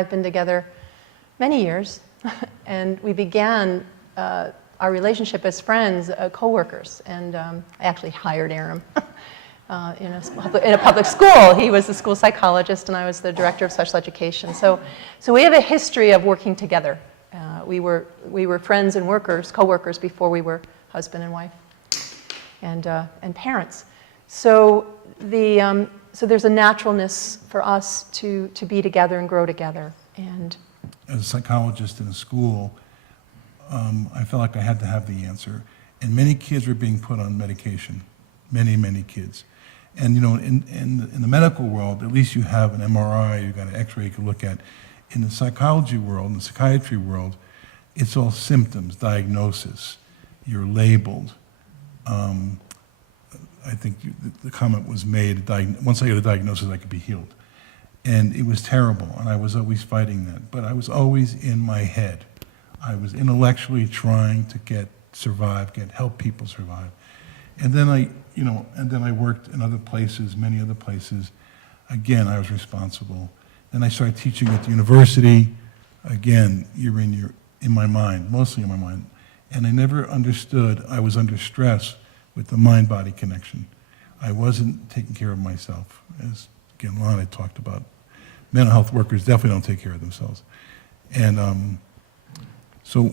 I've been together many years, and we began our relationship as friends, co-workers, and I actually hired Aram in a public school. He was the school psychologist, and I was the director of special education. So we have a history of working together. We were friends and workers, co-workers, before we were husband and wife, and parents. So there's a naturalness for us to be together and grow together. And as a psychologist in a school, I felt like I had to have the answer. And many kids were being put on medication, many kids. And you know, in the medical world, at least you have an MRI, you've got an X-ray you can look at. In the psychology world, in the psychiatry world, it's all symptoms, diagnosis. You're labeled. I think the comment was made, once I get a diagnosis, I could be healed. And it was terrible, and I was always fighting that. But I was always in my head. I was intellectually trying to help people survive. And then I worked in other places, many other places. Again, I was responsible. Then I started teaching at the university. Again, you're in my mind, mostly in my mind. And I never understood I was under stress with the mind-body connection. I wasn't taking care of myself. As again, Lana talked about, mental health workers definitely don't take care of themselves. And so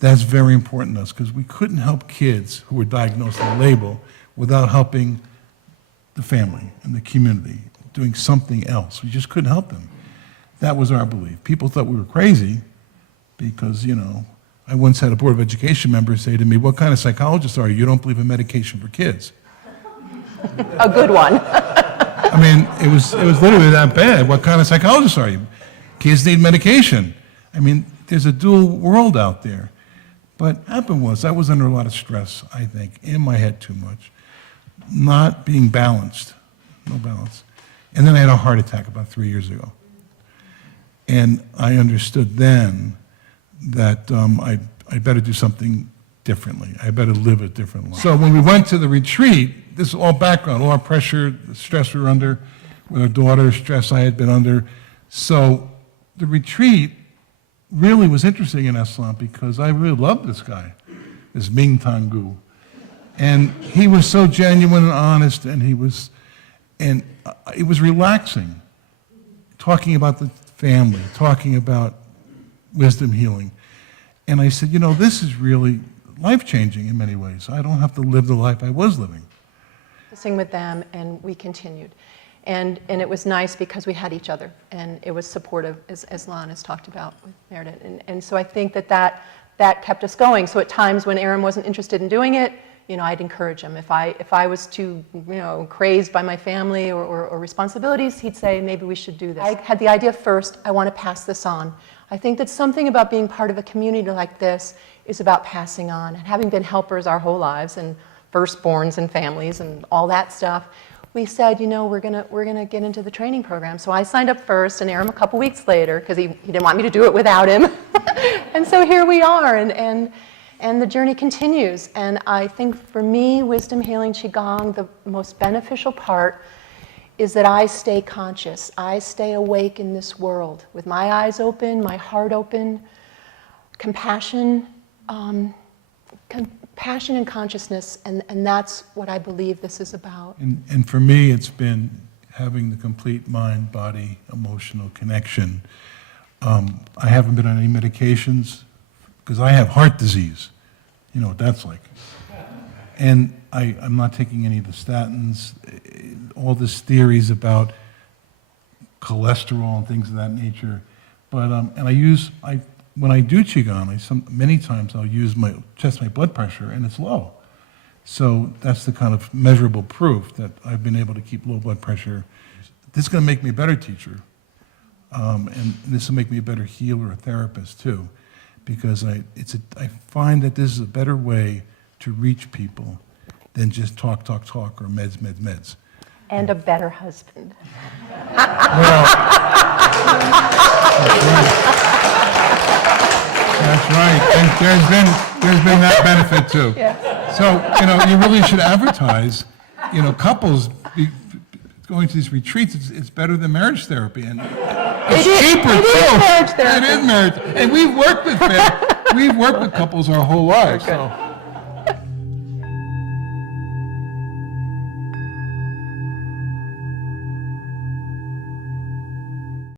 that's very important to us, because we couldn't help kids who were diagnosed with a label without helping the family and the community, doing something else. We just couldn't help them. That was our belief. People thought we were crazy because, you know, I once had a Board of Education member say to me, "What kind of psychologist are you? You don't believe in medication for kids." A good one. I mean, it was literally that bad. What kind of psychologist are you? Kids need medication. I mean, there's a dual world out there. But what happened was I was under a lot of stress, I think, in my head too much, not being balanced, no balance. And then I had a heart attack about 3 years ago. And I understood then that I better do something differently. I better live a different life. So when we went to the retreat, this is all background, all our pressure, the stress we were under with our daughter, stress I had been under. So the retreat really was interesting in Islam because I really loved this guy, this Mingtong Gu. And he was so genuine and honest, and it was relaxing, talking about the family, talking about wisdom healing. And I said, you know, this is really life-changing in many ways. I don't have to live the life I was living. Sing with them, and we continued. And it was nice because we had each other, and it was supportive, as Lon has talked about with Meredith. And so I think that kept us going. So at times when Aram wasn't interested in doing it, you know, I'd encourage him. If I was too, you know, crazed by my family or responsibilities, he'd say, maybe we should do this. I had the idea first, I want to pass this on. I think that something about being part of a community like this is about passing on. And having been helpers our whole lives, and firstborns and families and all that stuff, we said, you know, we're gonna get into the training program. So I signed up first, and Aram a couple weeks later, because he didn't want me to do it without him. And so here we are, and the journey continues. And I think for me, wisdom healing Qigong, the most beneficial part is that I stay conscious. I stay awake in this world with my eyes open, my heart open, compassion and consciousness, and that's what I believe this is about. And for me, it's been having the complete mind, body, emotional connection. I haven't been on any medications because I have heart disease. You know what that's like. And I'm not taking any of the statins, all this theories about cholesterol and things of that nature. But and when I do Qigong, many times I'll use test my blood pressure, and it's low. So that's the kind of measurable proof that I've been able to keep low blood pressure. This is going to make me a better teacher, and this will make me a better healer, a therapist too, because I find that this is a better way to reach people than just talk, or meds. And a better husband. Well, that's right. And there's been that benefit too. Yeah. So, you know, you really should advertise, you know, couples going to these retreats. It's better than marriage therapy. And It's It is- cheaper it is too. marriage therapy. It is marriage, and we've worked with couples our whole lives, so.